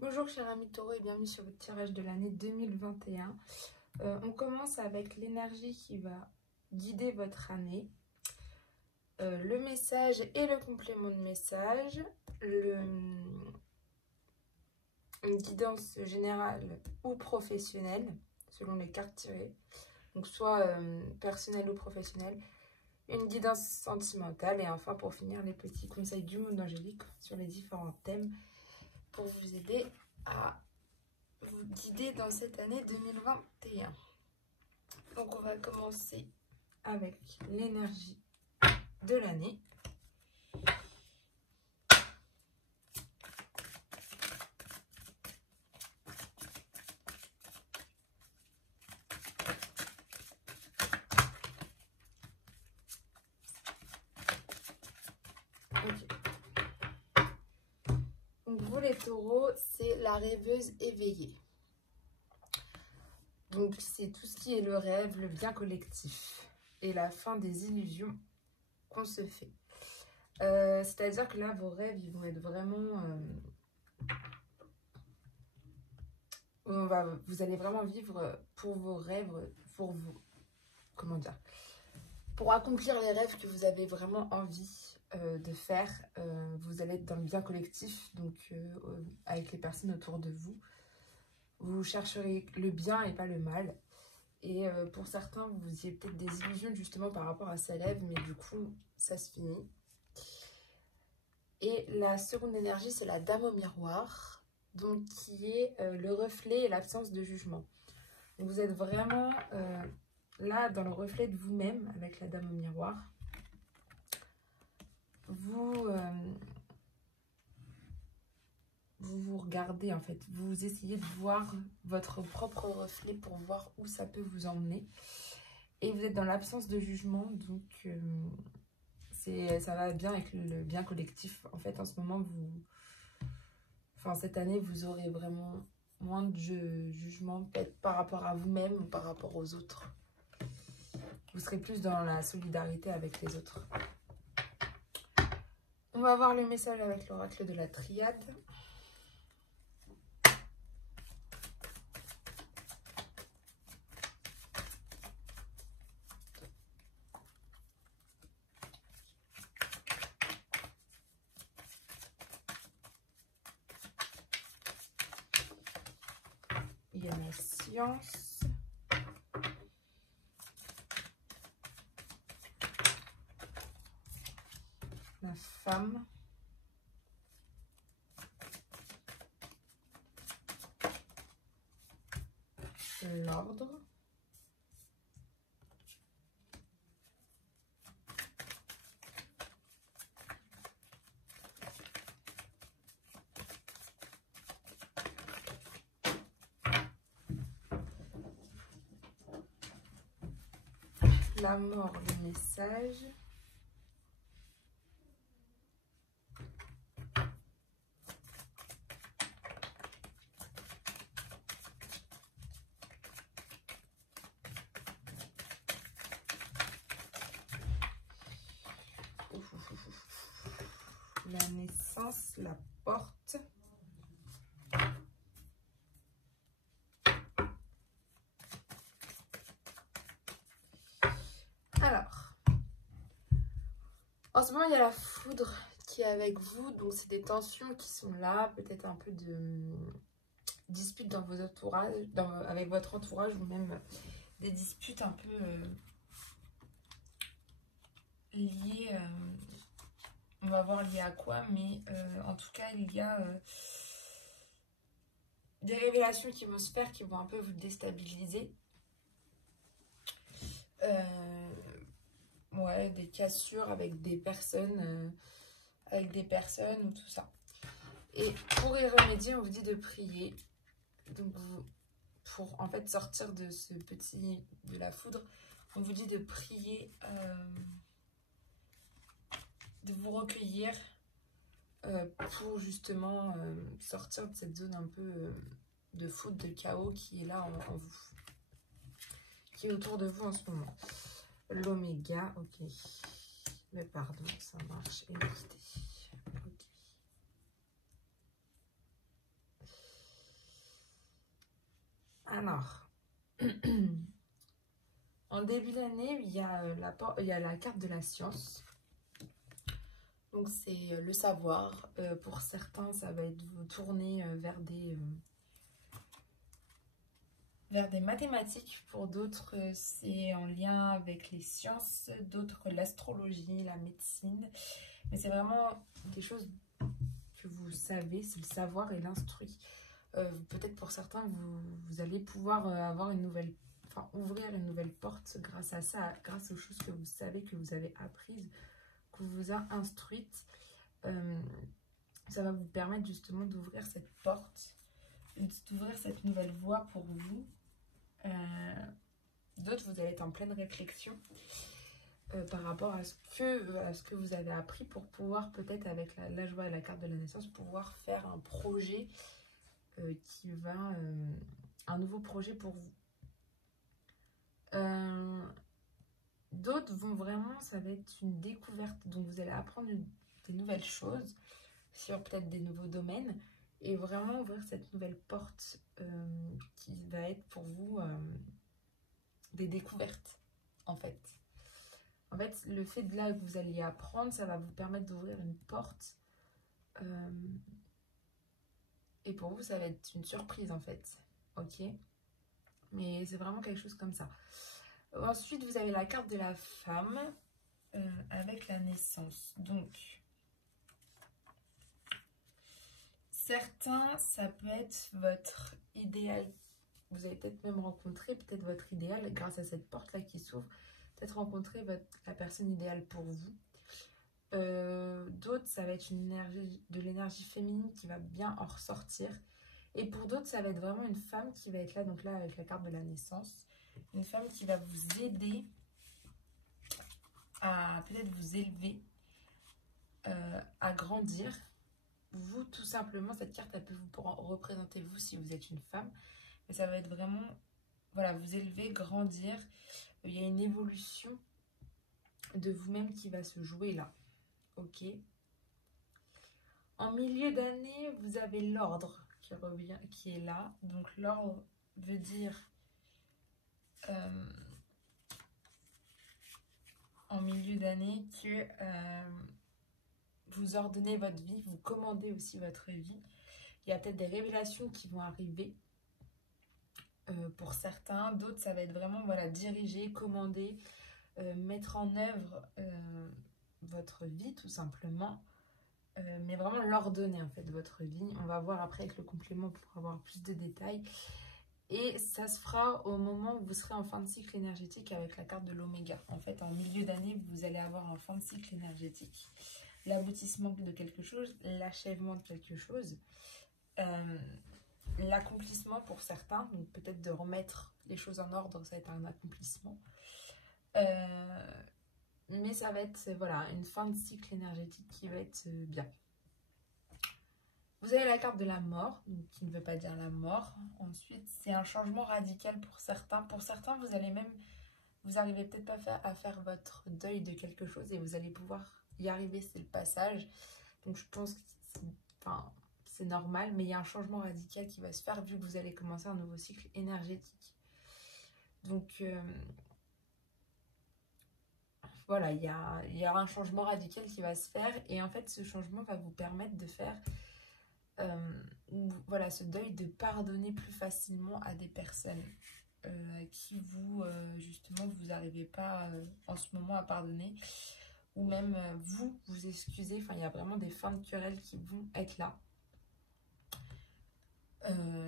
Bonjour chers amis Taureau et bienvenue sur votre tirage de l'année 2021. On commence avec l'énergie qui va guider votre année, le message et le complément de message, une guidance générale ou professionnelle selon les cartes tirées, donc soit personnelle ou professionnelle, une guidance sentimentale et enfin pour finir les petits conseils du monde angélique sur les différents thèmes pour vous aider à vous guider dans cette année 2021. Donc on va commencer avec l'énergie de l'année. Okay. Donc vous les taureaux, c'est la rêveuse éveillée. Donc c'est tout ce qui est le rêve, le bien collectif et la fin des illusions qu'on se fait. C'est-à-dire que là, vos rêves, ils vont être vraiment... vous allez vraiment vivre pour vos rêves, pour vous... Comment dire? Pour accomplir les rêves que vous avez vraiment envie de faire, vous allez être dans le bien collectif, donc avec les personnes autour de vous. Vous chercherez le bien et pas le mal. Et pour certains, vous avez peut-être des illusions justement par rapport à ces rêves, mais du coup, ça se finit. Et la seconde énergie, c'est la dame au miroir, donc qui est le reflet et l'absence de jugement. Donc vous êtes vraiment là dans le reflet de vous-même avec la dame au miroir. Vous vous regardez en fait, vous essayez de voir votre propre reflet pour voir où ça peut vous emmener. Et vous êtes dans l'absence de jugement, donc ça va bien avec le bien collectif. En fait, en ce moment, cette année, vous aurez vraiment moins de jugement, peut-être par rapport à vous-même ou par rapport aux autres. Vous serez plus dans la solidarité avec les autres. On va voir le message avec l'oracle de la triade. Il y a la science. La femme. L'ordre. La mort, le message. La naissance, la porte. Alors, en ce moment, il y a la foudre qui est avec vous. Donc, c'est des tensions qui sont là. Peut-être un peu de disputes dans vos entourages, avec votre entourage ou même des disputes un peu liées. On va voir liées à quoi, mais en tout cas, il y a des révélations qui vont se faire, qui vont un peu vous déstabiliser. Ouais, des cassures avec des personnes ou tout ça. Et pour y remédier, on vous dit de prier. Donc, pour en fait sortir de de la foudre, on vous dit de prier, de vous recueillir pour justement sortir de cette zone un peu de foudre, de chaos qui est là en vous, qui est autour de vous en ce moment. L'oméga, ok. Mais pardon, ça marche. Énergie. Ok. Alors, en début d'année, il y a la carte de la science. Donc, c'est le savoir. Pour certains, ça va être vous tourner vers des mathématiques. Pour d'autres, c'est en lien avec les sciences. D'autres, l'astrologie, la médecine. Mais c'est vraiment quelque chose que vous savez, c'est le savoir et l'instruit. Peut-être pour certains, vous allez pouvoir avoir ouvrir une nouvelle porte grâce à ça, grâce aux choses que vous savez, que vous avez apprises, que vous a instruites. Ça va vous permettre justement d'ouvrir cette porte, d'ouvrir cette nouvelle voie pour vous. D'autres, vous allez être en pleine réflexion par rapport à ce que vous avez appris pour pouvoir peut-être avec la joie et la carte de la naissance, pouvoir faire un projet un nouveau projet pour vous. D'autres vont vraiment, ça va être une découverte, donc vous allez apprendre des nouvelles choses sur peut-être des nouveaux domaines et vraiment ouvrir cette nouvelle porte qui va être pour vous des découvertes en fait. En fait, le fait de là que vous alliez apprendre, ça va vous permettre d'ouvrir une porte et pour vous, ça va être une surprise en fait, ok? Mais c'est vraiment quelque chose comme ça. Ensuite, vous avez la carte de la femme avec la naissance. Donc, certains, ça peut être votre idéal. Vous allez peut-être même rencontrer peut-être votre idéal grâce à cette porte-là qui s'ouvre. Peut-être rencontrer la personne idéale pour vous. D'autres, ça va être de l'énergie féminine qui va bien en ressortir. Et pour d'autres, ça va être vraiment une femme qui va être là, donc là avec la carte de la naissance. Une femme qui va vous aider à peut-être vous élever, à grandir. Vous, tout simplement, cette carte, elle peut vous représenter vous si vous êtes une femme. Mais ça va être vraiment, voilà, vous élever, grandir. Il y a une évolution de vous-même qui va se jouer là. Ok. En milieu d'année, vous avez l'ordre qui revient, qui est là. Donc l'ordre veut dire en milieu d'année que vous ordonnez votre vie, vous commandez aussi votre vie. Il y a peut-être des révélations qui vont arriver pour certains. D'autres, ça va être vraiment voilà, diriger, commander, mettre en œuvre votre vie tout simplement. Mais vraiment l'ordonner en fait, votre vie. On va voir après avec le complément pour avoir plus de détails. Et ça se fera au moment où vous serez en fin de cycle énergétique avec la carte de l'oméga. En fait, en milieu d'année, vous allez avoir un fin de cycle énergétique. L'aboutissement de quelque chose, l'achèvement de quelque chose. L'accomplissement pour certains, donc peut-être de remettre les choses en ordre, ça va être un accomplissement. Mais ça va être voilà, une fin de cycle énergétique qui va être bien. Vous avez la carte de la mort, donc qui ne veut pas dire la mort. Ensuite, c'est un changement radical pour certains. Pour certains, vous n'arrivez peut-être pas à faire votre deuil de quelque chose et vous allez pouvoir y arriver, c'est le passage. Donc je pense que c'est normal, mais il y a un changement radical qui va se faire vu que vous allez commencer un nouveau cycle énergétique. Donc voilà, il y a un changement radical qui va se faire et en fait ce changement va vous permettre de faire voilà, ce deuil, de pardonner plus facilement à des personnes à qui justement vous n'arrivez pas en ce moment à pardonner ou même vous excusez. Enfin, il y a vraiment des fins de querelles qui vont être là,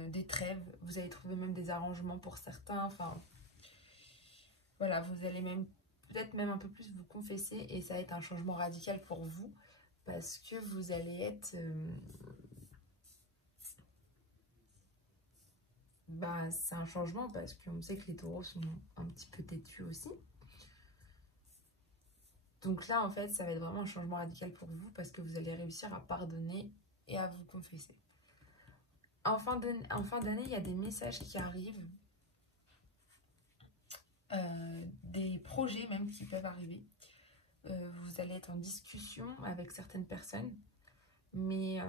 des trêves, vous allez trouver même des arrangements pour certains. Enfin voilà, vous allez même peut-être même un peu plus vous confesser et ça va être un changement radical pour vous parce que vous allez être c'est un changement parce qu'on sait que les taureaux sont un petit peu têtus aussi. Donc là, en fait, ça va être vraiment un changement radical pour vous parce que vous allez réussir à pardonner et à vous confesser. En fin d'année, il y a des messages qui arrivent, des projets même qui peuvent arriver. Vous allez être en discussion avec certaines personnes, mais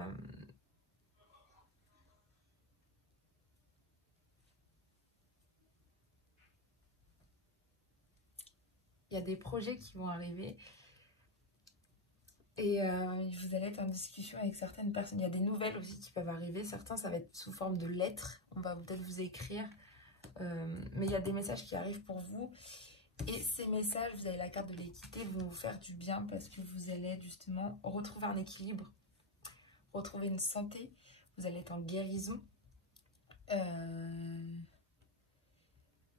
Il y a des projets qui vont arriver. Et vous allez être en discussion avec certaines personnes. Il y a des nouvelles aussi qui peuvent arriver. Certains, ça va être sous forme de lettres. On va peut-être vous écrire. Mais il y a des messages qui arrivent pour vous. Et ces messages, vous avez la carte de l'équité, vont vous faire du bien parce que vous allez justement retrouver un équilibre, retrouver une santé. Vous allez être en guérison.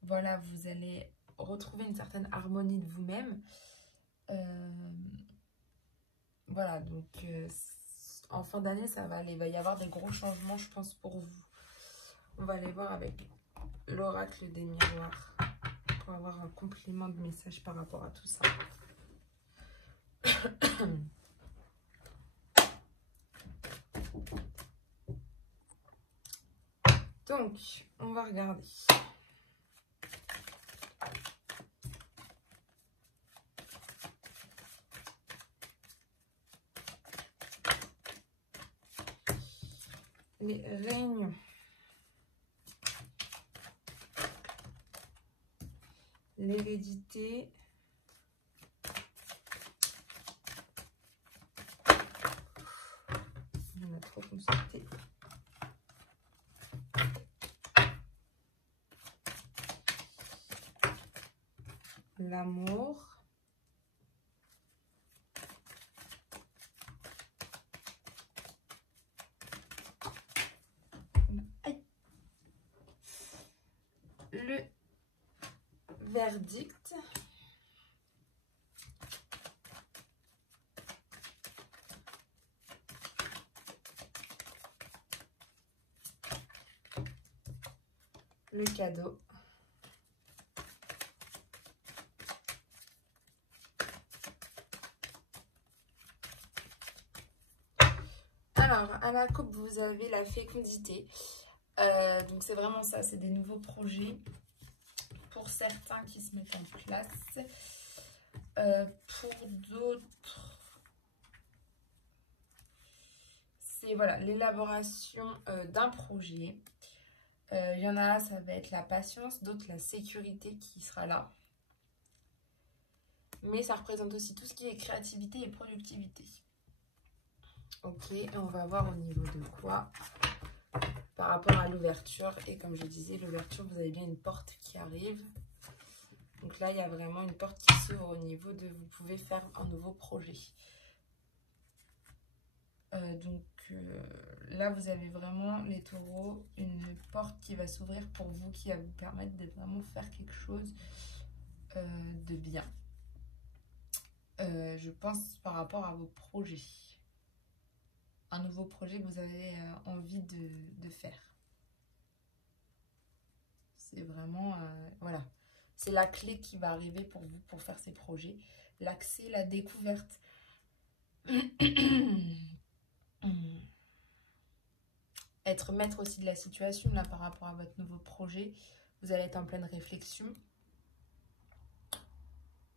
Voilà, vous allez retrouver une certaine harmonie de vous-même. Voilà, donc en fin d'année, ça va aller. Il va y avoir des gros changements, je pense, pour vous. On va aller voir avec l'oracle des miroirs pour avoir un complément de message par rapport à tout ça. Donc, on va regarder. Les réunions. L'hérédité. On a trop consulté. L'amour. Le verdict. Le cadeau. Alors, à la coupe, vous avez la fécondité. Donc, c'est vraiment ça. C'est des nouveaux projets pour certains qui se mettent en place. Pour d'autres, c'est voilà, l'élaboration d'un projet. Il y en a, ça va être la patience, d'autres la sécurité qui sera là. Mais ça représente aussi tout ce qui est créativité et productivité. Ok, et on va voir au niveau de quoi par rapport à l'ouverture. Et comme je disais, l'ouverture, vous avez bien une porte qui arrive. Donc là, il y a vraiment une porte qui s'ouvre au niveau de... Vous pouvez faire un nouveau projet. Là, vous avez vraiment, les taureaux, une porte qui va s'ouvrir pour vous, qui va vous permettre de vraiment faire quelque chose de bien. Je pense par rapport à vos projets. Un nouveau projet que vous avez envie de faire. C'est vraiment, voilà. C'est la clé qui va arriver pour vous, pour faire ces projets. L'accès, la découverte. Être maître aussi de la situation, là, par rapport à votre nouveau projet. Vous allez être en pleine réflexion.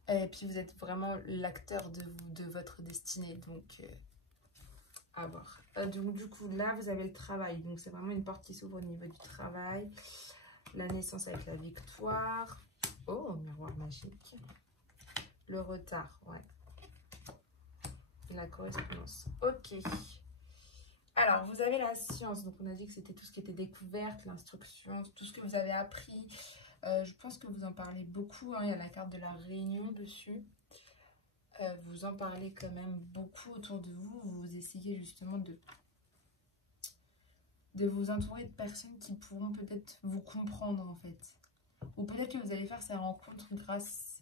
Et puis, vous êtes vraiment l'acteur de votre destinée. Donc, à voir. Donc, du coup, là, vous avez le travail. Donc, c'est vraiment une porte qui s'ouvre au niveau du travail. La naissance avec la victoire. Oh, miroir magique. Le retard, ouais. La correspondance. Ok. Alors, vous avez la science. Donc, on a dit que c'était tout ce qui était découverte, l'instruction, tout ce que vous avez appris. Je pense que vous en parlez beaucoup. Hein. Il y a la carte de la réunion dessus. Vous en parlez quand même beaucoup autour de vous. Vous essayez justement de vous entourer de personnes qui pourront peut-être vous comprendre, en fait. Ou peut-être que vous allez faire ces rencontres grâce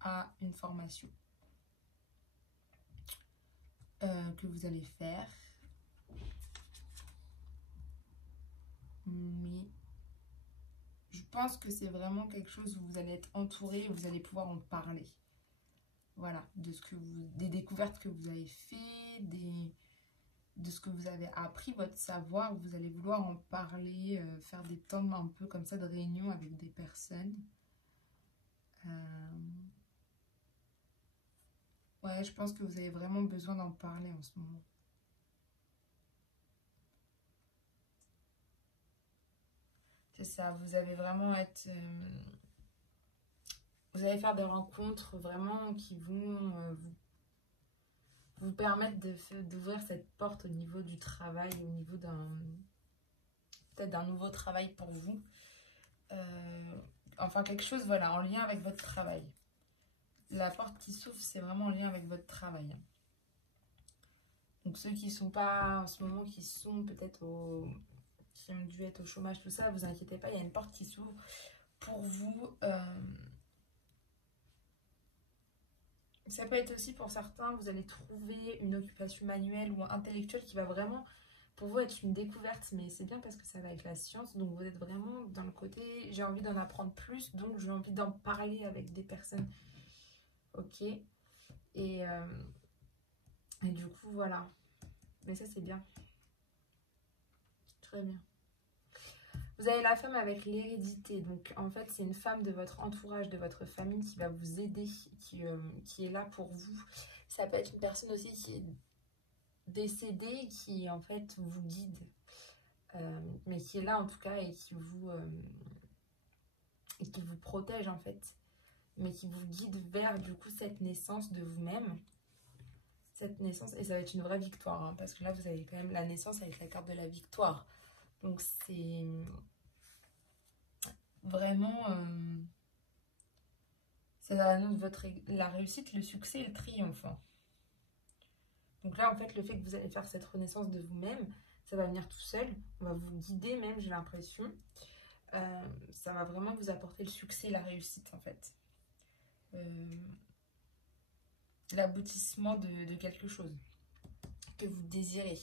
à une formation que vous allez faire. Mais je pense que c'est vraiment quelque chose où vous allez être entouré et vous allez pouvoir en parler. Voilà, des découvertes que vous avez fait, de ce que vous avez appris, votre savoir. Vous allez vouloir en parler, faire des temps un peu comme ça de réunion avec des personnes. Ouais, je pense que vous avez vraiment besoin d'en parler en ce moment. C'est ça, vous allez vraiment être vous allez faire des rencontres vraiment qui vont vous permettre d'ouvrir cette porte au niveau du travail, au niveau peut-être d'un nouveau travail pour vous. Enfin, quelque chose, voilà, en lien avec votre travail. La porte qui s'ouvre, c'est vraiment en lien avec votre travail. Donc, ceux qui ne sont pas en ce moment, qui sont peut-être qui ont dû être au chômage, tout ça, vous inquiétez pas, il y a une porte qui s'ouvre pour vous. Ça peut être aussi pour certains, vous allez trouver une occupation manuelle ou intellectuelle qui va vraiment, pour vous, être une découverte. Mais c'est bien parce que ça va avec la science. Donc vous êtes vraiment dans le côté, j'ai envie d'en apprendre plus, donc j'ai envie d'en parler avec des personnes. Ok. Et du coup, voilà. Mais ça, c'est bien. Très bien. Vous avez la femme avec l'hérédité. Donc, en fait, c'est une femme de votre entourage, de votre famille qui va vous aider, qui est là pour vous. Ça peut être une personne aussi qui est décédée, qui, en fait, vous guide. Mais qui est là, en tout cas, et qui vous protège, en fait. Mais qui vous guide vers, du coup, cette naissance de vous-même. Cette naissance. Et ça va être une vraie victoire. Hein, parce que là, vous avez quand même la naissance avec la carte de la victoire. Donc, c'est... Vraiment, ça annonce la réussite, le succès et le triomphe. Hein. Donc là, en fait, le fait que vous allez faire cette renaissance de vous-même, ça va venir tout seul. On va vous guider même, j'ai l'impression. Ça va vraiment vous apporter le succès et la réussite, en fait. L'aboutissement de quelque chose que vous désirez.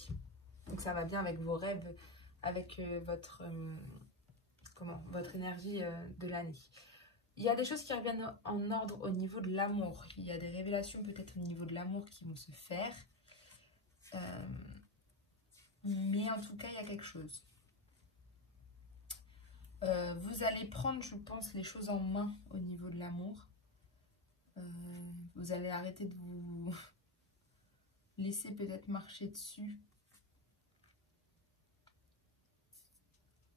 Donc ça va bien avec vos rêves, avec votre énergie de l'année. Il y a des choses qui reviennent en ordre au niveau de l'amour. Il y a des révélations peut-être au niveau de l'amour qui vont se faire. Mais en tout cas, il y a quelque chose. Vous allez prendre, je pense, les choses en main au niveau de l'amour. Vous allez arrêter de vous laisser peut-être marcher dessus.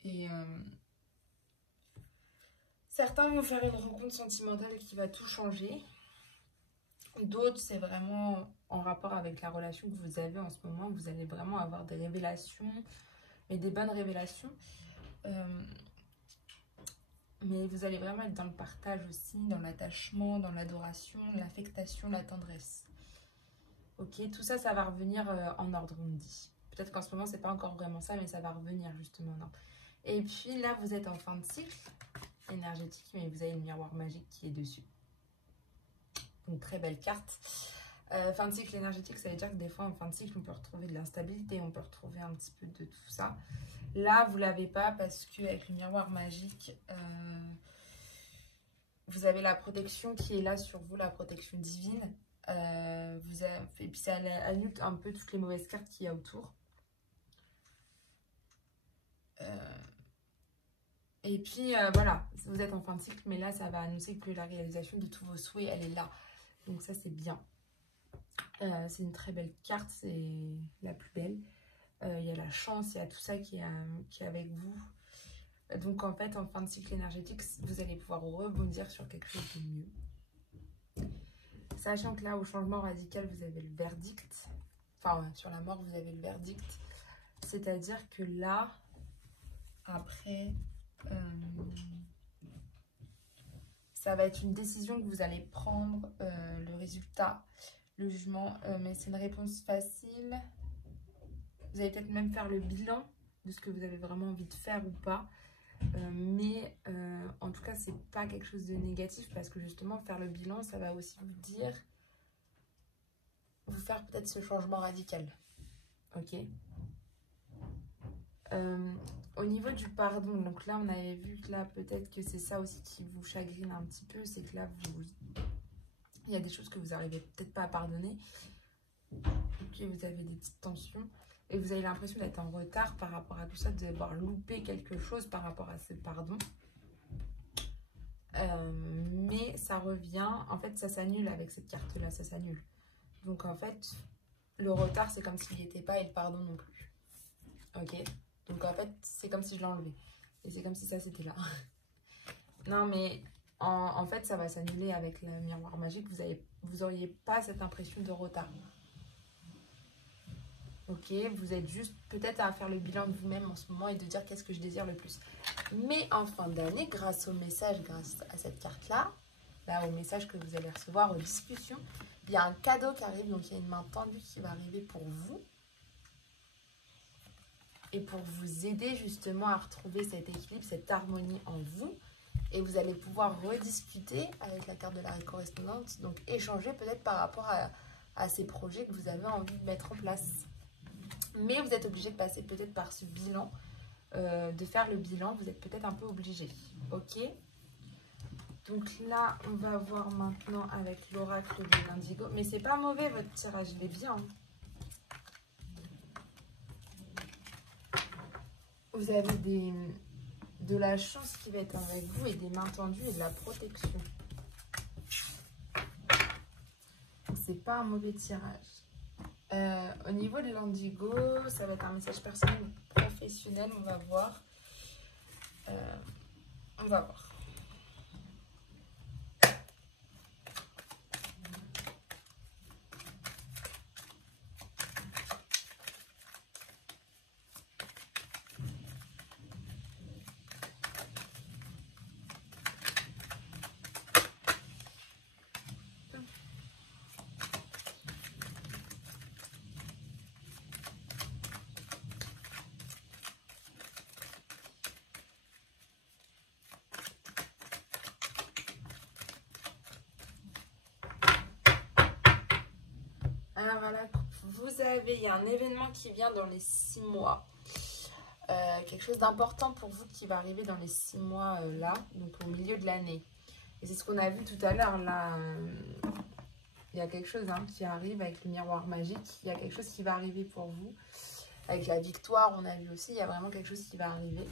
Et certains vont faire une rencontre sentimentale qui va tout changer. D'autres, c'est vraiment en rapport avec la relation que vous avez en ce moment. Vous allez vraiment avoir des révélations, et des bonnes révélations. Mais vous allez vraiment être dans le partage aussi, dans l'attachement, dans l'adoration, l'affectation, la tendresse. Ok, tout ça, ça va revenir en ordre, on me dit. Peut-être qu'en ce moment, c'est pas encore vraiment ça, mais ça va revenir justement en ordre. Et puis là, vous êtes en fin de cycle énergétique, mais vous avez le miroir magique qui est dessus. Une très belle carte. Fin de cycle énergétique, ça veut dire que des fois, en fin de cycle, on peut retrouver de l'instabilité, on peut retrouver un petit peu de tout ça. Là, vous ne l'avez pas parce qu'avec le miroir magique, vous avez la protection qui est là sur vous, la protection divine. Et puis ça annule un peu toutes les mauvaises cartes qu'il y a autour. Et puis voilà, vous êtes en fin de cycle, mais là, ça va annoncer que la réalisation de tous vos souhaits, elle est là. Donc ça, c'est bien. C'est une très belle carte, c'est la plus belle. Il y a la chance, il y a tout ça qui est avec vous. Donc en fait, en fin de cycle énergétique, vous allez pouvoir rebondir sur quelque chose de mieux. Sachant que là, au changement radical, vous avez le verdict. Enfin, sur la mort, vous avez le verdict. C'est-à-dire que là, après, ça va être une décision que vous allez prendre, le résultat, le jugement. Mais c'est une réponse facile. Vous allez peut-être même faire le bilan de ce que vous avez vraiment envie de faire ou pas. Mais en tout cas, c'est pas quelque chose de négatif parce que justement, faire le bilan, ça va aussi vous dire, vous faire peut-être ce changement radical. Ok. Au niveau du pardon, donc là, on avait vu que là, peut-être que c'est ça aussi qui vous chagrine un petit peu, c'est que là, il y a des choses que vous n'arrivez peut-être pas à pardonner. Ok, vous avez des petites tensions. Et vous avez l'impression d'être en retard par rapport à tout ça, d'avoir loupé quelque chose par rapport à ce pardon. Mais ça revient, en fait, ça s'annule avec cette carte-là, ça s'annule. Donc, en fait, le retard, c'est comme s'il n'y était pas et le pardon non plus. Ok? Donc, en fait, c'est comme si je l'enlevais. Et c'est comme si ça, c'était là. Non, mais en fait, ça va s'annuler avec le miroir magique. Vous n'auriez pas cette impression de retard. Ok, vous êtes juste peut-être à faire le bilan de vous-même en ce moment et de dire qu'est-ce que je désire le plus. Mais en fin d'année, grâce au message, grâce à cette carte-là, là, au message que vous allez recevoir, aux discussions, il y a un cadeau qui arrive, donc il y a une main tendue qui va arriver pour vous. Et pour vous aider justement à retrouver cet équilibre, cette harmonie en vous. Et vous allez pouvoir rediscuter avec la carte de l'arrêt correspondante, donc échanger peut-être par rapport à ces projets que vous avez envie de mettre en place. Mais vous êtes obligé de passer peut-être par ce bilan, de faire le bilan, vous êtes peut-être un peu obligé. Ok? Donc là, on va voir maintenant avec l'oracle de l'Indigo. Mais c'est pas mauvais votre tirage, il est bien. Vous avez de la chance qui va être avec vous et des mains tendues et de la protection. C'est pas un mauvais tirage. Au niveau de l'Indigo, ça va être un message personnel ou professionnel, on va voir. On va voir. Alors à la coupe, il y a un événement qui vient dans les 6 mois. Quelque chose d'important pour vous qui va arriver dans les 6 mois là, donc au milieu de l'année. Et c'est ce qu'on a vu tout à l'heure là. Il y a quelque chose qui arrive avec le miroir magique. Il y a quelque chose qui va arriver pour vous. Avec la victoire, on a vu aussi, il y a vraiment quelque chose qui va arriver.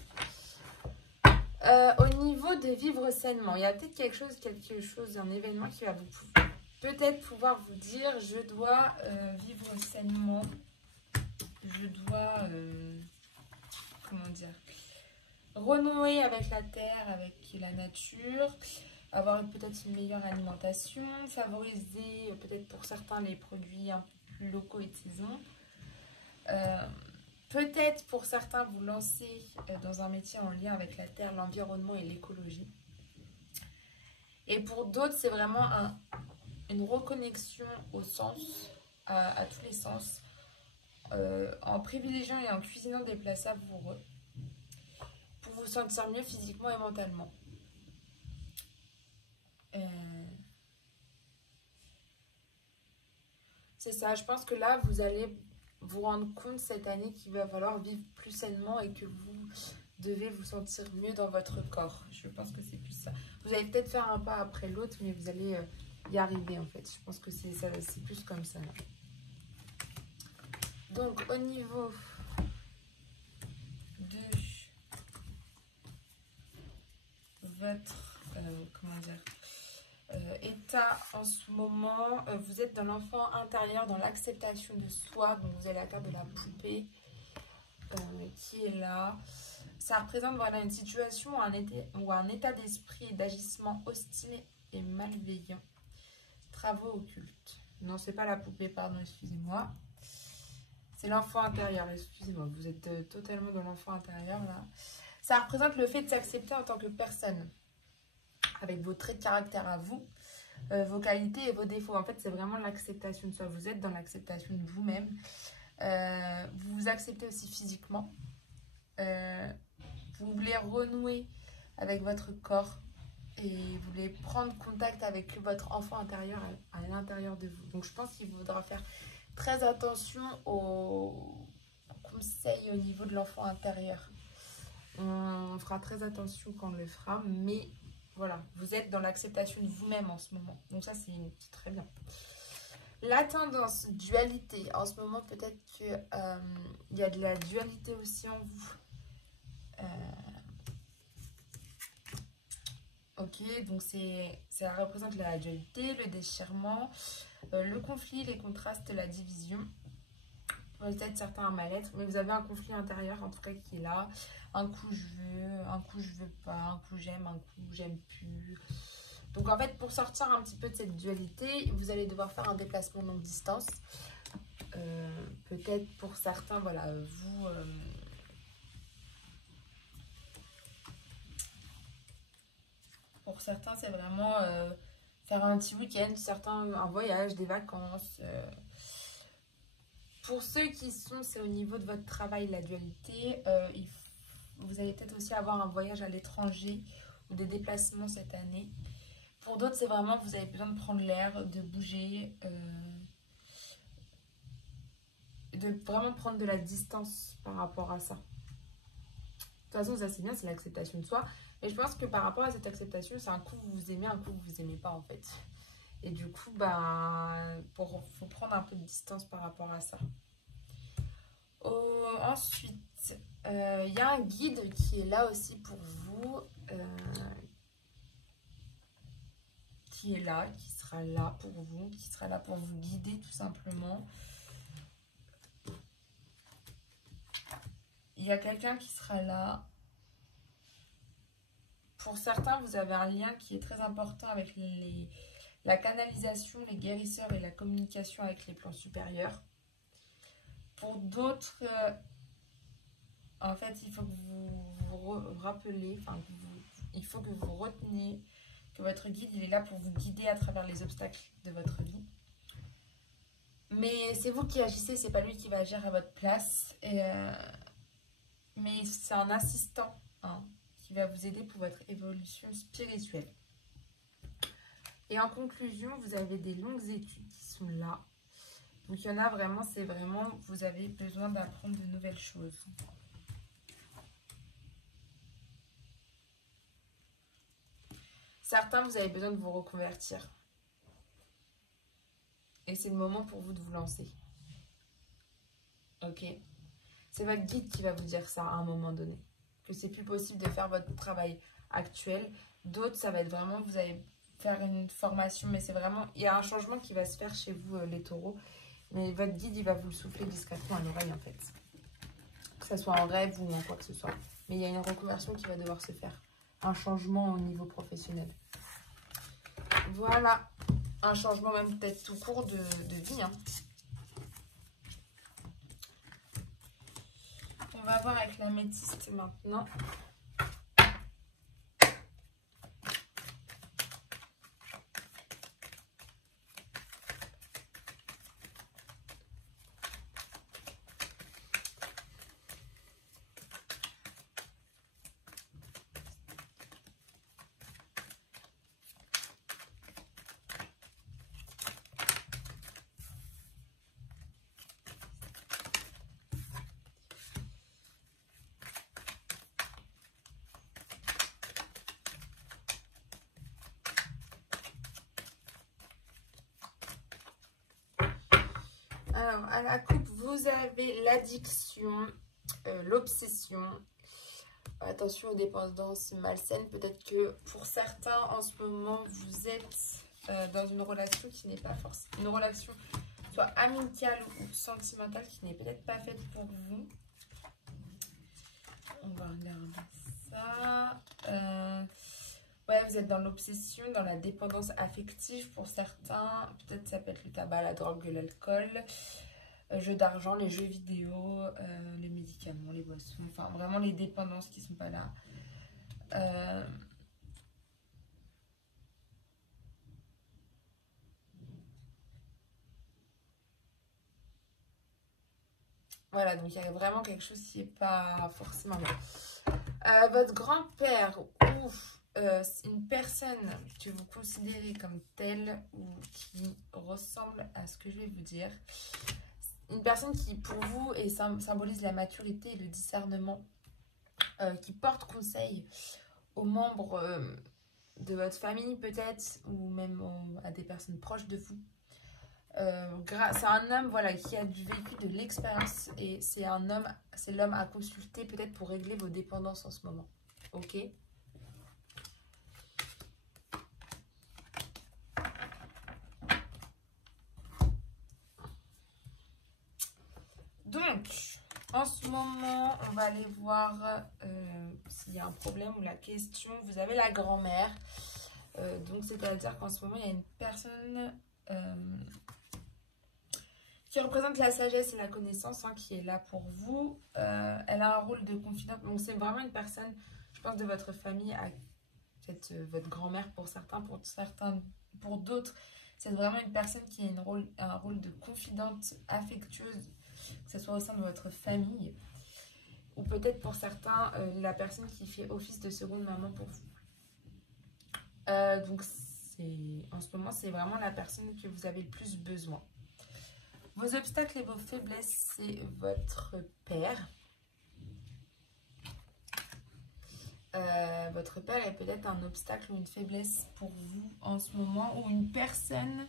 Au niveau de vivre sainement, il y a peut-être quelque chose, un événement qui va vous peut-être pouvoir vous dire, je dois vivre sainement, je dois, comment dire, renouer avec la terre, avec la nature, avoir peut-être une meilleure alimentation, favoriser peut-être pour certains les produits un peu plus locaux et de saison. Peut-être pour certains vous lancer dans un métier en lien avec la terre, l'environnement et l'écologie. Et pour d'autres, c'est vraiment une reconnexion au sens, à tous les sens, en privilégiant et en cuisinant des plats savoureux pour vous sentir mieux physiquement et mentalement. C'est ça, je pense que là, vous allez vous rendre compte cette année qu'il va falloir vivre plus sainement et que vous devez vous sentir mieux dans votre corps. Je pense que c'est plus ça. Vous allez peut-être faire un pas après l'autre, mais vous allez y arriver en fait. Je pense que c'est plus comme ça. Là. Donc au niveau de votre comment dire, état en ce moment, vous êtes dans l'enfant intérieur, dans l'acceptation de soi. Donc vous avez la carte de la poupée qui est là. Ça représente voilà, une situation ou un état d'esprit et d'agissement hostile et malveillant. Travaux occultes. Non, c'est pas la poupée, pardon, excusez-moi. C'est l'enfant intérieur, excusez-moi. Vous êtes totalement dans l'enfant intérieur là. Ça représente le fait de s'accepter en tant que personne, avec vos traits de caractère à vous, vos qualités et vos défauts. En fait, c'est vraiment l'acceptation de soi. Vous êtes dans l'acceptation de vous-même. Vous vous acceptez aussi physiquement. Vous voulez renouer avec votre corps et vous voulez prendre contact avec votre enfant intérieur à l'intérieur de vous. Donc, je pense qu'il faudra faire très attention aux conseils au niveau de l'enfant intérieur. On fera très attention quand on le fera, mais voilà, vous êtes dans l'acceptation de vous-même en ce moment. Donc ça, c'est très bien. La tendance, dualité. En ce moment, peut-être qu'il y a de la dualité aussi en vous. Ok, donc ça représente la dualité, le déchirement, le conflit, les contrastes, la division. Peut-être certains un mal-être, mais vous avez un conflit intérieur en tout cas qui est là. Un coup je veux pas, un coup j'aime plus. Donc en fait, pour sortir un petit peu de cette dualité, vous allez devoir faire un déplacement longue distance. Peut-être pour certains, voilà, vous... pour certains, c'est vraiment faire un petit week-end, certains un voyage, des vacances. Pour ceux qui sont, c'est au niveau de votre travail, la dualité, vous allez peut-être aussi avoir un voyage à l'étranger ou des déplacements cette année. Pour d'autres, c'est vraiment vous avez besoin de prendre l'air, de bouger, de vraiment prendre de la distance par rapport à ça. De toute façon, ça c'est bien, c'est l'acceptation de soi. Mais je pense que par rapport à cette acceptation, c'est un coup vous vous aimez, un coup vous vous aimez pas en fait. Et du coup, faut prendre un peu de distance par rapport à ça. Ensuite, il y a un guide qui est là aussi pour vous. Qui est là, qui sera là pour vous, qui sera là pour vous guider tout simplement. Il y a quelqu'un qui sera là. Pour certains, vous avez un lien qui est très important avec la canalisation, les guérisseurs et la communication avec les plans supérieurs. Pour d'autres, en fait, il faut que vous vous rappelez, il faut que vous reteniez que votre guide, il est là pour vous guider à travers les obstacles de votre vie. Mais c'est vous qui agissez, c'est pas lui qui va agir à votre place. Mais c'est un assistant qui va vous aider pour votre évolution spirituelle. Et en conclusion, vous avez des longues études qui sont là. Donc il y en a vraiment, c'est vraiment, vous avez besoin d'apprendre de nouvelles choses. Certains, vous avez besoin de vous reconvertir. Et c'est le moment pour vous de vous lancer. Ok? C'est votre guide qui va vous dire ça à un moment donné. Que c'est plus possible de faire votre travail actuel. D'autres, ça va être vraiment, vous allez faire une formation. Mais c'est vraiment, il y a un changement qui va se faire chez vous, les taureaux. Mais votre guide, il va vous le souffler discrètement à l'oreille, en fait. Que ce soit en rêve ou en quoi que ce soit. Mais il y a une reconversion qui va devoir se faire. Un changement au niveau professionnel. Voilà. Un changement même peut-être tout court de vie. On va voir avec l'améthyste maintenant. Alors, à la coupe, vous avez l'addiction, l'obsession. Attention aux dépendances malsaines. Peut-être que pour certains, en ce moment, vous êtes dans une relation qui n'est pas forcément... Une relation soit amicale ou sentimentale qui n'est peut-être pas faite pour vous. On va regarder ça. Ouais, vous êtes dans l'obsession, dans la dépendance affective pour certains. Peut-être ça peut être le tabac, la drogue, l'alcool, jeux d'argent, les jeux vidéo, les médicaments, les boissons. Enfin, vraiment les dépendances qui ne sont pas là. Voilà, donc il y a vraiment quelque chose qui n'est pas forcément là. Votre grand-père ou... une personne que vous considérez comme telle ou qui ressemble à ce que je vais vous dire, une personne qui pour vous symbolise la maturité et le discernement, qui porte conseil aux membres de votre famille peut-être ou même à des personnes proches de vous. C'est un homme voilà, qui a vécu de l'expérience et c'est l'homme à consulter peut-être pour régler vos dépendances en ce moment. Ok? Donc, en ce moment, on va aller voir s'il y a un problème ou la question. Vous avez la grand-mère. Donc, c'est-à-dire qu'en ce moment, il y a une personne qui représente la sagesse et la connaissance, hein, qui est là pour vous. Elle a un rôle de confidente. Donc, c'est vraiment une personne, je pense, de votre famille, peut-être votre grand-mère pour certains, pour d'autres. C'est vraiment une personne qui a un rôle de confidente affectueuse, que ce soit au sein de votre famille. Ou peut-être pour certains, la personne qui fait office de seconde maman pour vous. Donc, en ce moment, c'est vraiment la personne que vous avez le plus besoin. Vos obstacles et vos faiblesses, c'est votre père. Votre père est peut-être un obstacle ou une faiblesse pour vous en ce moment, ou une personne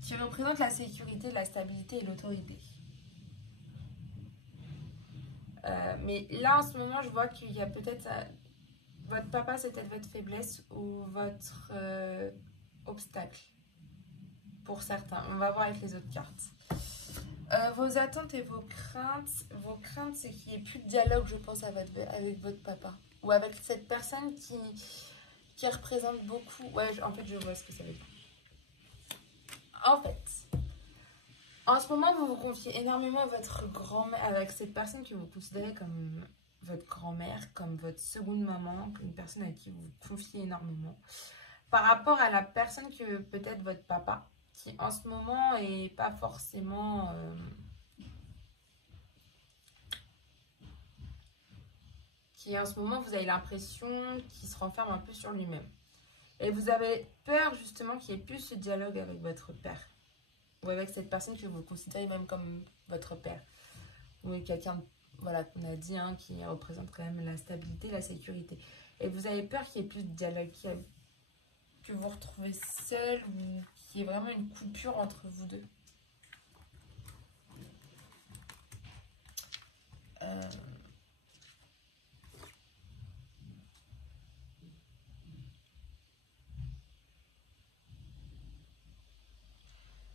qui représente la sécurité, la stabilité et l'autorité. Mais là, en ce moment, je vois qu'il y a peut-être... votre papa, c'est peut-être votre faiblesse ou votre obstacle. Pour certains. On va voir avec les autres cartes. Vos attentes et vos craintes. Vos craintes, c'est qu'il n'y ait plus de dialogue, je pense, avec votre papa. Ou avec cette personne qui représente beaucoup... Ouais, en fait, je vois ce que ça veut dire. En fait, en ce moment, vous vous confiez énormément à votre grand-mère, avec cette personne que vous considérez comme votre grand-mère, comme votre seconde maman, comme une personne à qui vous vous confiez énormément. Par rapport à la personne que peut-être votre papa, qui en ce moment est pas forcément... qui en ce moment, vous avez l'impression qu'il se renferme un peu sur lui-même. Et vous avez peur justement qu'il n'y ait plus ce dialogue avec votre père. Ou avec cette personne que vous considérez même comme votre père. Ou quelqu'un, voilà, qu'on a dit, hein, qui représente quand même la stabilité, la sécurité. Et vous avez peur qu'il n'y ait plus de dialogue, que vous retrouvez seul ou qu'il y ait vraiment une coupure entre vous deux.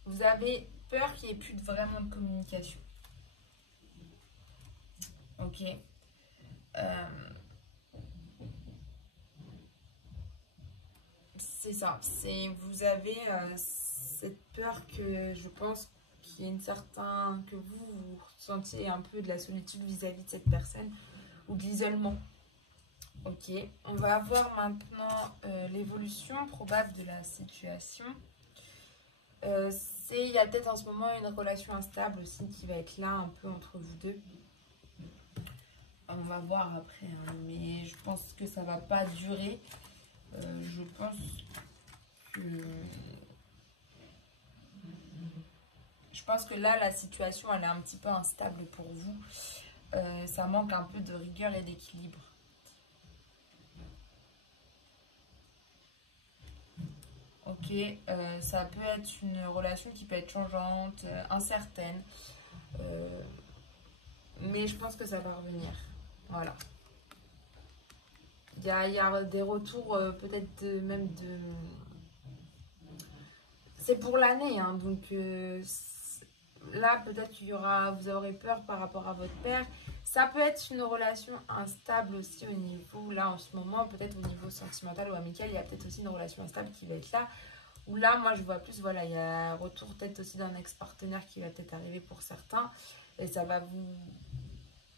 Vous avez peur qu'il n'y ait plus vraiment de communication. Ok. C'est ça. Vous avez cette peur que je pense qu'il y ait que vous ressentiez un peu de la solitude vis-à-vis de cette personne ou de l'isolement. Ok. On va voir maintenant l'évolution probable de la situation. Il y a peut-être en ce moment une relation instable aussi qui va être là un peu entre vous deux. On va voir après, hein, mais je pense que ça va pas durer. Je pense que là, la situation, elle est un petit peu instable pour vous. Ça manque un peu de rigueur et d'équilibre. Ok, ça peut être une relation qui peut être changeante, incertaine. Mais je pense que ça va revenir. Voilà. Il y a des retours peut-être même de... C'est pour l'année, hein, donc là peut-être vous aurez peur par rapport à votre père. Ça peut être une relation instable aussi au niveau, là en ce moment, peut-être au niveau sentimental ou amical, il y a peut-être aussi une relation instable qui va être là. Où là, moi je vois plus, voilà, il y a un retour peut-être aussi d'un ex-partenaire qui va peut-être arriver pour certains. Et ça va vous...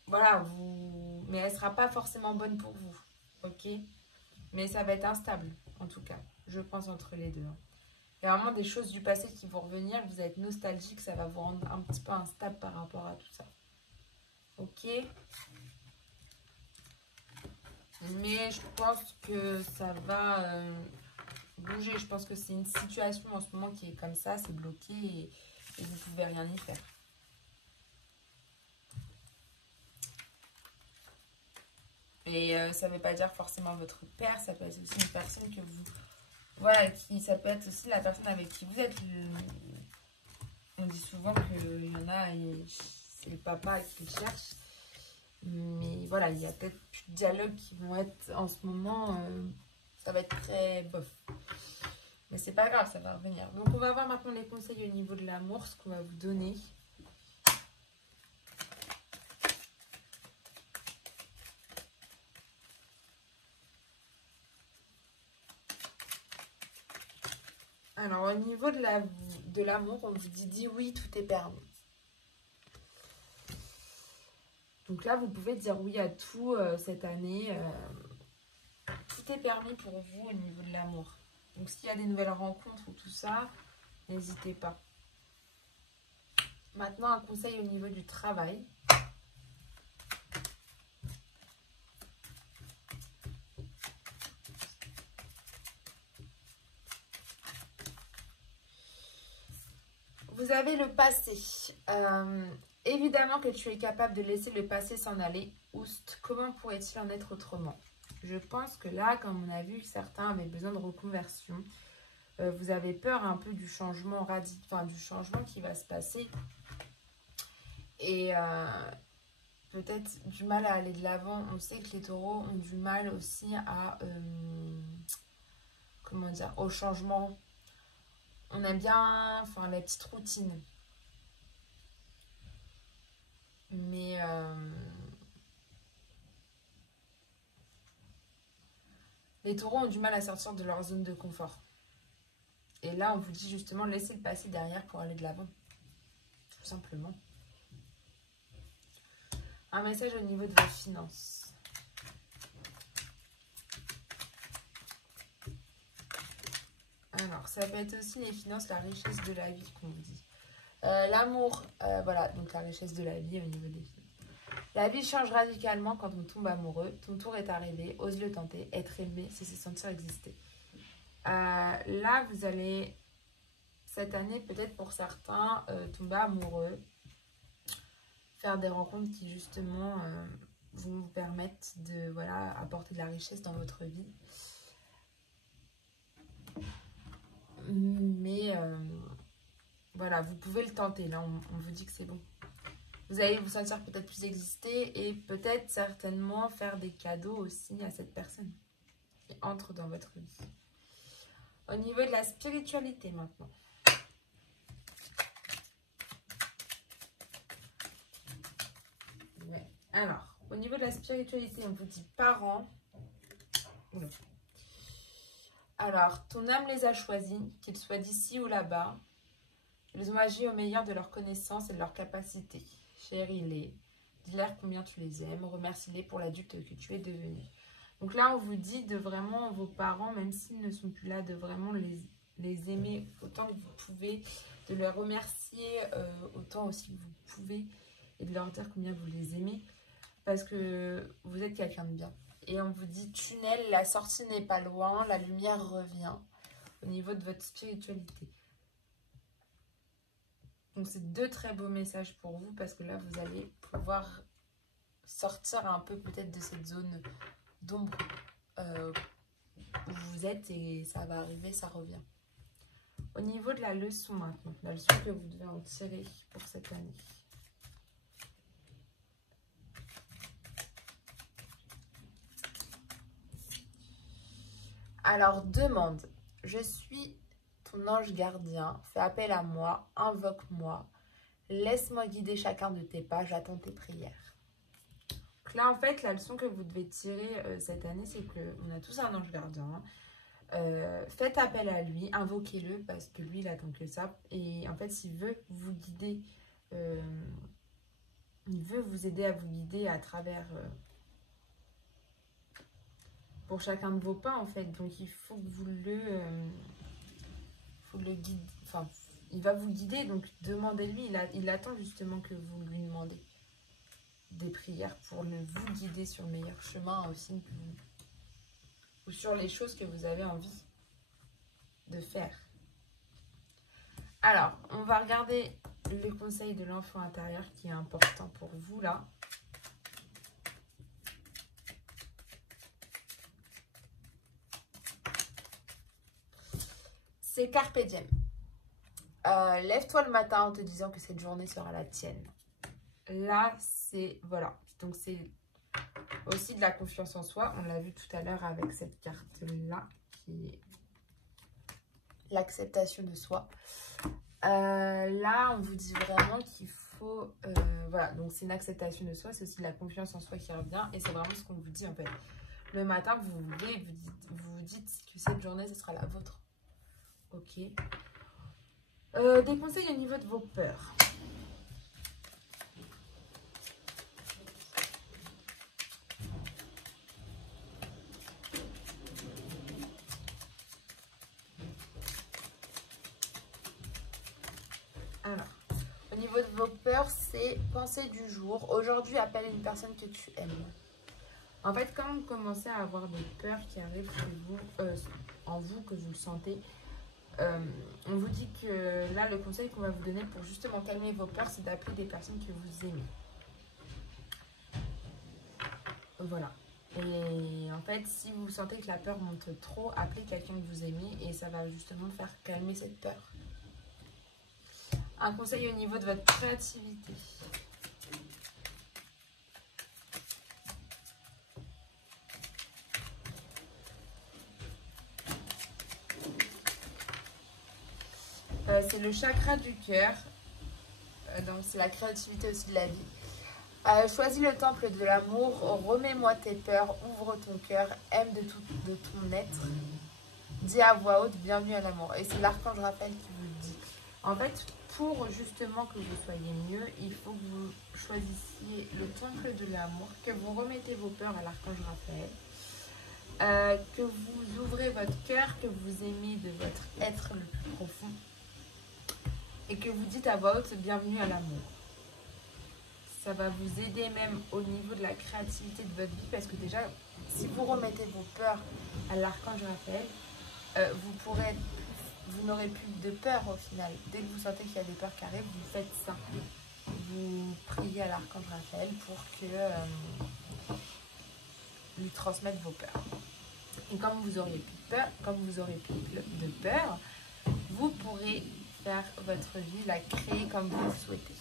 Voilà, mais elle ne sera pas forcément bonne pour vous. Ok? Mais ça va être instable, en tout cas. Je pense entre les deux. Il y a vraiment des choses du passé qui vont revenir. Vous allez être nostalgique. Ça va vous rendre un petit peu instable par rapport à tout ça. Ok? Mais je pense que ça va bouger. Je pense que c'est une situation en ce moment qui est comme ça. C'est bloqué et vous ne pouvez rien y faire. Et ça ne veut pas dire forcément votre père, ça peut être aussi une personne que vous... Voilà, ça peut être aussi la personne avec qui vous êtes. On dit souvent qu'il y en a, c'est le papa qui le cherche. Mais voilà, il y a peut-être plus de dialogues qui vont être en ce moment, ça va être très bof. Mais c'est pas grave, ça va revenir. Donc on va voir maintenant les conseils au niveau de l'amour, ce qu'on va vous donner. Alors, au niveau de l'amour, on vous dit oui, tout est permis. Donc là, vous pouvez dire oui à tout cette année. Tout est permis pour vous au niveau de l'amour. Donc, s'il y a des nouvelles rencontres ou tout ça, n'hésitez pas. Maintenant, un conseil au niveau du travail. Vous avez le passé. Évidemment que tu es capable de laisser le passé s'en aller. Oust, comment pourrait-il en être autrement? Je pense que là, comme on a vu, certains avaient besoin de reconversion. Vous avez peur un peu du changement radical, enfin du changement qui va se passer. Et peut-être du mal à aller de l'avant. On sait que les taureaux ont du mal aussi à, comment dire, au changement. On aime bien, enfin, la petite routine. Mais les taureaux ont du mal à sortir de leur zone de confort. Et là, on vous dit justement, laissez le passé derrière pour aller de l'avant. Tout simplement. Un message au niveau de vos finances. Alors, ça peut être aussi les finances, la richesse de la vie qu'on vous dit. L'amour, voilà, donc la richesse de la vie au niveau des finances. La vie change radicalement quand on tombe amoureux. Ton tour est arrivé, ose le tenter. Être aimé, c'est se sentir exister. Là, vous allez, cette année, peut-être pour certains, tomber amoureux. Faire des rencontres qui, justement, vont vous permettre de, voilà, apporter de la richesse dans votre vie. Mais, voilà, vous pouvez le tenter. Là, on vous dit que c'est bon. Vous allez vous sentir peut-être plus exister et peut-être certainement faire des cadeaux aussi à cette personne qui entre dans votre vie. Au niveau de la spiritualité maintenant. Ouais. Alors, au niveau de la spiritualité, on vous dit parents. Oui. Alors, ton âme les a choisis, qu'ils soient d'ici ou là-bas. Ils ont agi au meilleur de leurs connaissances et de leurs capacités. Chéris-les, dis-leur combien tu les aimes, remercie-les pour l'adulte que tu es devenu. Donc là, on vous dit de vraiment vos parents, même s'ils ne sont plus là, de vraiment les aimer autant que vous pouvez, de les remercier autant aussi que vous pouvez et de leur dire combien vous les aimez parce que vous êtes quelqu'un de bien. Et on vous dit tunnel, la sortie n'est pas loin, la lumière revient au niveau de votre spiritualité. Donc, c'est deux très beaux messages pour vous parce que là, vous allez pouvoir sortir un peu peut-être de cette zone d'ombre où vous êtes et ça va arriver, ça revient. Au niveau de la leçon maintenant, la leçon que vous devez en tirer pour cette année. Alors, demande, je suis ton ange gardien, fais appel à moi, invoque-moi, laisse-moi guider chacun de tes pas, j'attends tes prières. Donc là, en fait, la leçon que vous devez tirer cette année, c'est qu'on a tous un ange gardien. Faites appel à lui, invoquez-le parce que lui, il attend que ça. Et en fait, il veut vous guider, il veut vous aider à vous guider à travers... pour chacun de vos pas, en fait. Donc, il faut que vous le guide, enfin, il va vous guider, donc demandez-lui, il attend justement que vous lui demandez des prières pour vous guider sur le meilleur chemin aussi, ou sur les choses que vous avez envie de faire. Alors, on va regarder le conseil de l'enfant intérieur qui est important pour vous là. C'est Carpe Diem. Lève-toi le matin en te disant que cette journée sera la tienne. Là, c'est... Voilà. Donc, c'est aussi de la confiance en soi. On l'a vu tout à l'heure avec cette carte-là, qui est l'acceptation de soi. Là, on vous dit vraiment qu'il faut... voilà, donc c'est une acceptation de soi. C'est aussi de la confiance en soi qui revient. Et c'est vraiment ce qu'on vous dit, en fait. Le matin, vous vous dites que cette journée, ce sera la vôtre. Ok. Des conseils au niveau de vos peurs. Alors, au niveau de vos peurs, c'est pensée du jour. Aujourd'hui, appelle une personne que tu aimes. En fait, quand vous commencez à avoir des peurs qui arrivent chez vous, en vous, que vous le sentez, on vous dit que là, le conseil qu'on va vous donner pour justement calmer vos peurs, c'est d'appeler des personnes que vous aimez. Voilà. Et en fait, si vous sentez que la peur monte trop, appelez quelqu'un que vous aimez et ça va justement faire calmer cette peur. Un conseil au niveau de votre créativité. C'est le chakra du cœur. Donc c'est la créativité aussi de la vie. Choisis le temple de l'amour, remets-moi tes peurs, ouvre ton cœur, aime de ton être. Dis à voix haute, bienvenue à l'amour. Et c'est l'archange Raphaël qui vous le dit. En fait, pour justement que vous soyez mieux, il faut que vous choisissiez le temple de l'amour, que vous remettez vos peurs à l'archange Raphaël, que vous ouvrez votre cœur, que vous aimez de votre être le plus profond et que vous dites à voix haute, bienvenue à l'amour. Ça va vous aider même au niveau de la créativité de votre vie parce que déjà, si vous remettez vos peurs à l'archange Raphaël, vous n'aurez plus de peur au final. Dès que vous sentez qu'il y a des peurs qui arrivent, vous faites ça. Vous priez à l'archange Raphaël pour que lui transmette vos peurs. Et comme vous aurez plus de peur, vous pourrez faire votre vie, la créer comme vous le souhaitez.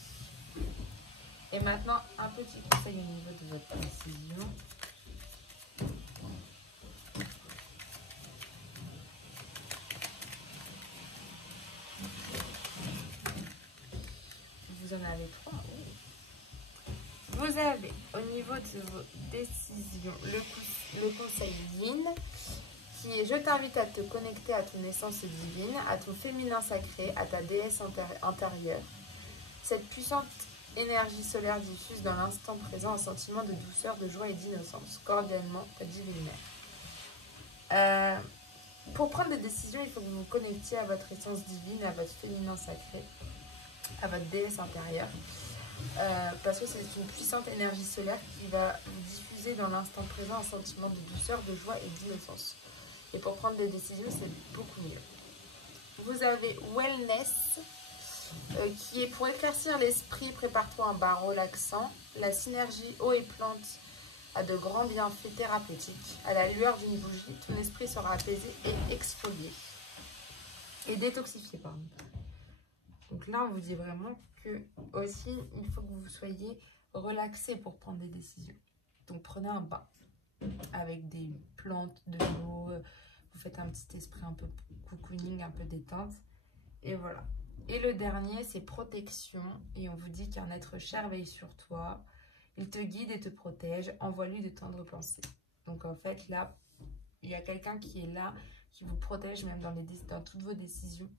Et maintenant, un petit conseil au niveau de votre décision. Vous en avez 3. Vous avez, au niveau de vos décisions, le conseil yin, qui est « Je t'invite à te connecter à ton essence divine, à ton féminin sacré, à ta déesse intérieure. Cette puissante énergie solaire diffuse dans l'instant présent un sentiment de douceur, de joie et d'innocence. Cordialement, ta divine mère. » Pour prendre des décisions, il faut que vous vous connectiez à votre essence divine, à votre féminin sacré, à votre déesse intérieure. Parce que c'est une puissante énergie solaire qui va vous diffuser dans l'instant présent un sentiment de douceur, de joie et d'innocence. Et pour prendre des décisions, c'est beaucoup mieux. Vous avez Wellness, qui est pour éclaircir l'esprit, prépare-toi un bain relaxant. La synergie eau et plante a de grands bienfaits thérapeutiques. À la lueur d'une bougie, ton esprit sera apaisé et exfolié. Et détoxifié, pardon. Donc là, on vous dit vraiment que aussi, il faut que vous soyez relaxé pour prendre des décisions. Donc prenez un bain avec des plantes, de l'eau, vous faites un petit esprit un peu cocooning, un peu détente. Et voilà. Et le dernier, c'est protection. Et on vous dit qu'un être cher veille sur toi. Il te guide et te protège. Envoie-lui de tendres pensées. Donc en fait, là, il y a quelqu'un qui est là, qui vous protège même dans toutes vos décisions.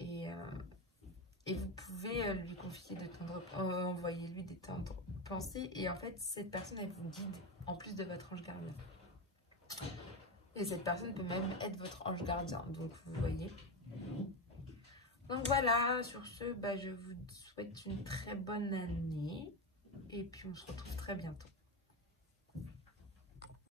Et vous pouvez lui confier envoyer-lui des tendres pensées. Et en fait, cette personne, elle vous guide en plus de votre ange gardien. Et cette personne peut même être votre ange gardien. Donc, vous voyez. Donc voilà, sur ce, je vous souhaite une très bonne année. Et puis, on se retrouve très bientôt.